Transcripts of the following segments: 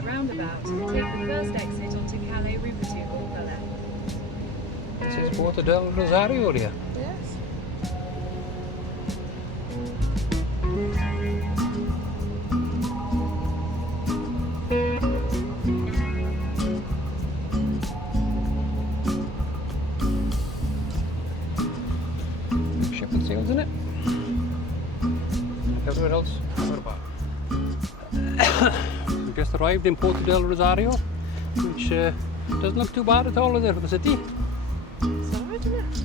the roundabout, take the first exit onto Canary River to on the left. This is Puerto del Rosario here. Yes. Shipping sails in it. Like everywhere else. We just arrived in Puerto del Rosario, which doesn't look too bad at all there for the city. It's alright, isn't it?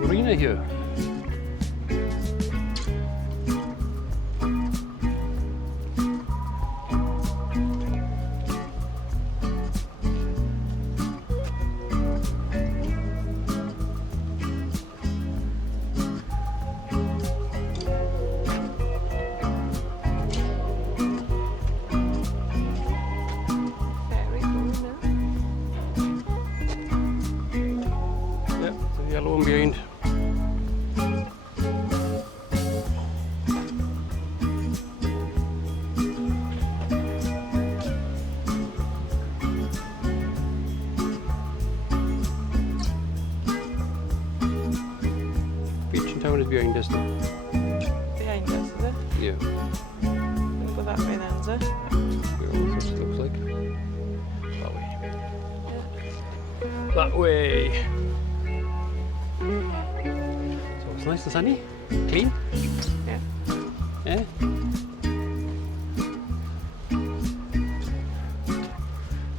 Marina here. Very cool now. Yep, the yellow one behind. Beach and town is behind us now. Behind us, is it? Yeah, We'll go that way then, is it? that's what it looks like. That way. That way. So it's nice and sunny, clean. Yeah. Yeah.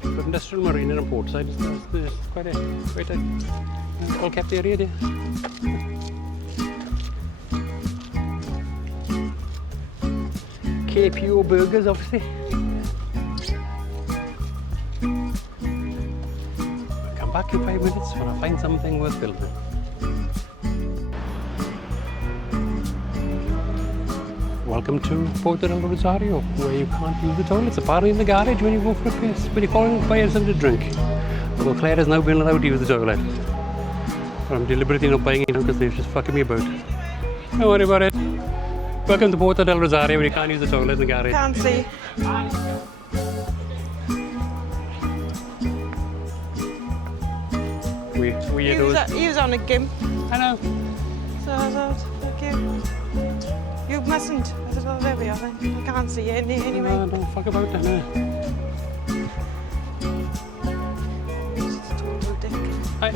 But industrial marine and port side is quite a well kept area there. KPO burgers, obviously. I'll come back in 5 minutes when I find something worth filming. Welcome to Puerto del Rosario, where you can't use the toilets. Apparently in the garage when you go for a piss, but you can't buy something to drink. Although Claire has now been allowed to use the toilet. But I'm deliberately not buying it because they're just fucking me about. Don't worry about it. Welcome to Puerto del Rosario, where you can't use the toilet in the garage. Can't see. He was on a gimp, I know. so I thought, thank you. You mustn't. I said, oh, there we are then. I can't see it anyway. No, don't fuck about that, no. Just a total dick. Hi.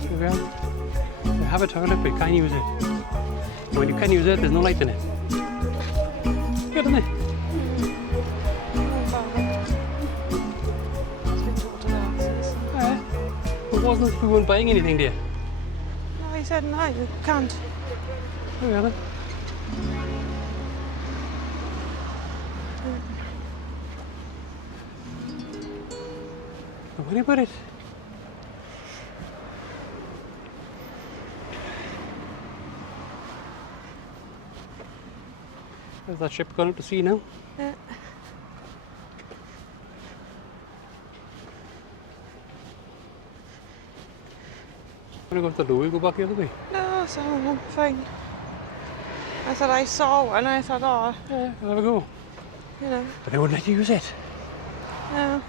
Here we are. They have a toilet, but you can't use it. And when you can use it, there's no light in it. Good, isn't it? It wasn't, we weren't buying anything there. No, he said no, you can't. Here we are then. Don't worry about it. There's that ship going out to sea now. Yeah. I'm gonna go to the loo, go back the other way. No, so I'm fine. I thought I saw one, I thought, oh, Yeah, we'll have a go. you know, But they wouldn't let you use it. no.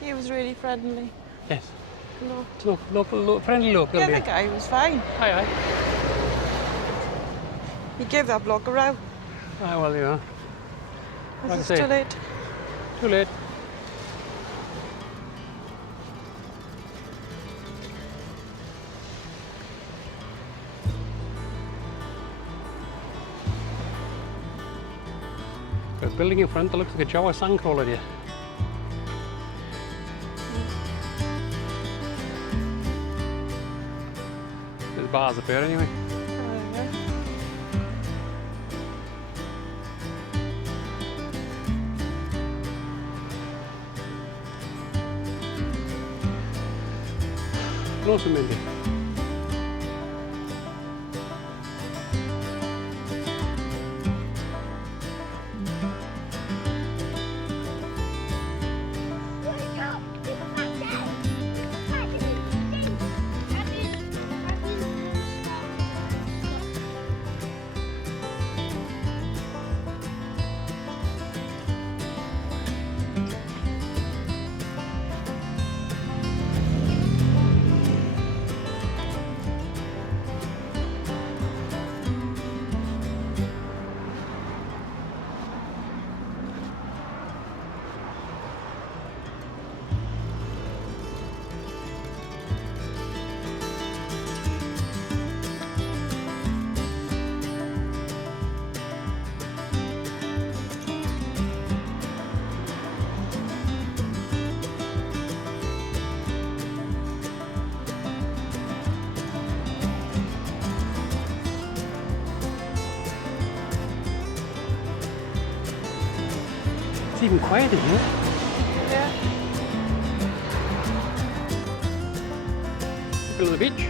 He was really friendly. Yes. No. Local, friendly local. Yeah, the there. guy was fine. Aye, aye. He gave that bloke a row. Ah, well, you are. Like I It's say. too late. Too late. Got a building in front that looks like a Jawa sandcrawler here. There's bars up here anyway. Close to Mindy. It's even quiet in here. Yeah. People on the beach.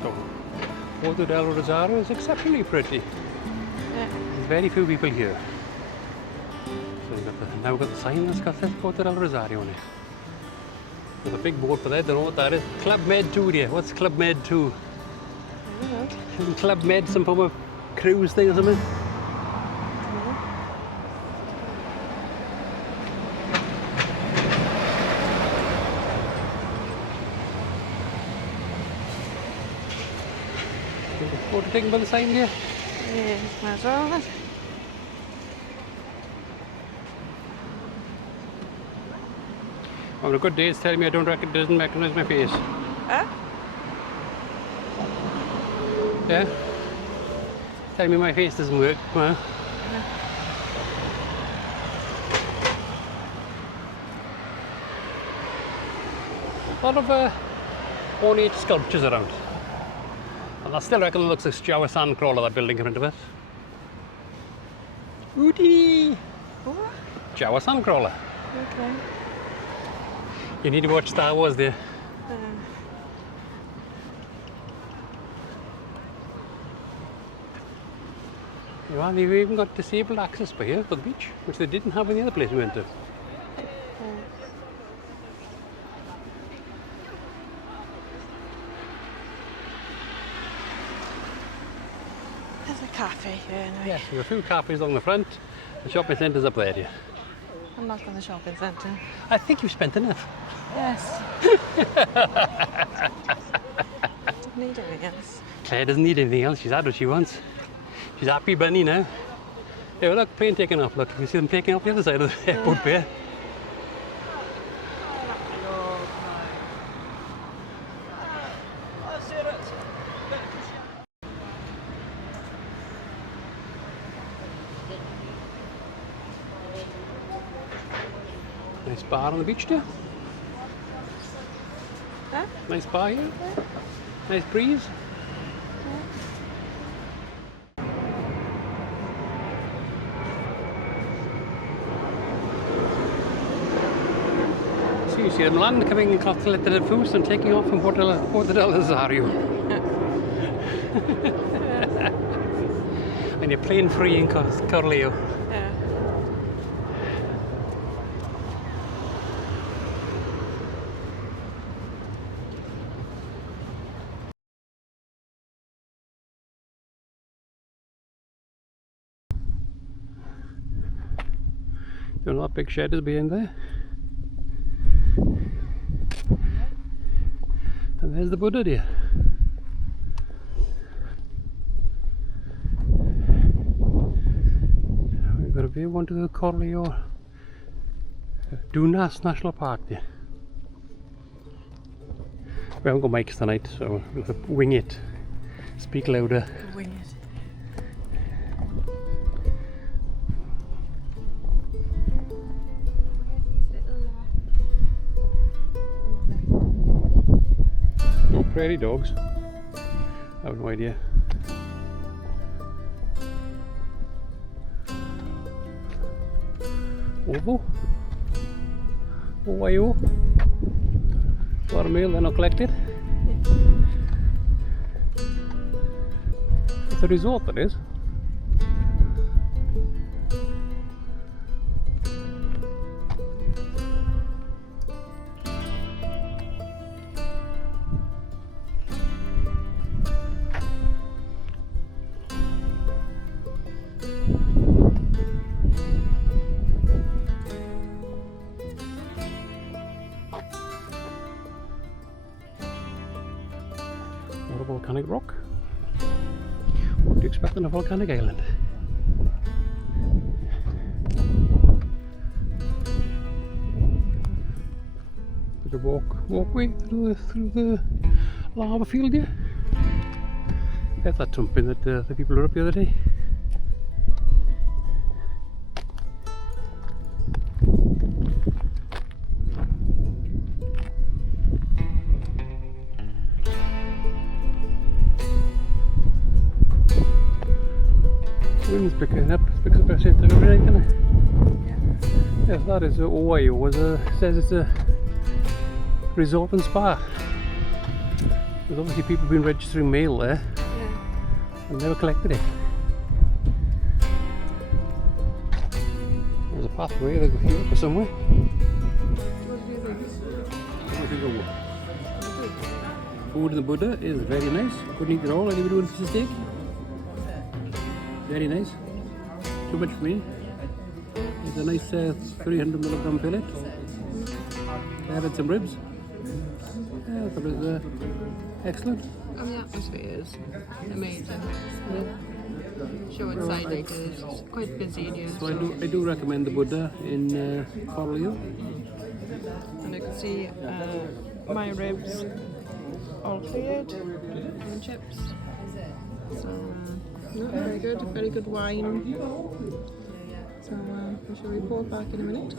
So, Puerto del Rosario is exceptionally pretty. Yeah. There's very few people here. So now we've got the sign that's got this Puerto del Rosario on it. There's a big board for that, I don't know what that is. Club Med 2 there. What's Club Med 2? I don't know. Isn't Club Med some form of cruise thing or something? Photo taken by the sign there? Yeah, might as well, isn't it? On a good day, it's telling me I doesn't recognize my face. Huh? Yeah? Telling me my face doesn't work. Well, a lot of ornate sculptures around. And I still reckon it looks like Java Sandcrawler, that building in front of us. Woody! What? Java Sandcrawler. Okay. You need to watch Star Wars there. You know, they've even got disabled access by here for the beach, which they didn't have in the other place we went to. There's a cafe here anyway. Yes, there are a few cafes along the front. The shopping centre's up there, dear. I'm not in the shopping centre. I think you've spent enough. Yes. Don't need anything else. Claire doesn't need anything else. She's had what she wants. She's happy bunny now. Yeah, well, look, plane taking off. Look, you see them taking off the other side of the airport pier. Nice bar on the beach there. Huh? Nice bar here. Nice breeze. So you see them land coming across the Puerto del Rosario and taking off from Puerto del Rosario. And you're plane free in Corleo. Yeah. You know that big shed is behind there? And there's the Buddha there. We've got a view onto the Corleo Dunas National Park there. We haven't got mics tonight, so we'll have to wing it. Speak louder. Wing it. No prairie dogs. I have no idea. Ovo? Owayo? Watermail, they're not collected. It's a resort, that is. volcanic rock. What do you expect on a volcanic island? There's a walkway through the lava field here. There's that tumping that the people were up the other day. Wind's picking up our centre every night, isn't it? Yeah, that is Ohio. Says it's a resort and spa. There's obviously people been registering mail there. Yeah. And never collected it. There's a pathway that goes here for somewhere. What do you think? What do you go? Food in the Buddha is very nice. Couldn't eat it all. Anybody want a piece of steak? Very nice. Too much for me. It's a nice 300 milligram fillet. Added some ribs. Yeah, that was excellent. And the atmosphere is amazing. Yeah. Show inside later. It's quite busy in here. So I do recommend the Buddha in Coral Hill. And I can see my ribs all cleared and chips. So yeah, very good wine. So I shall report back in a minute.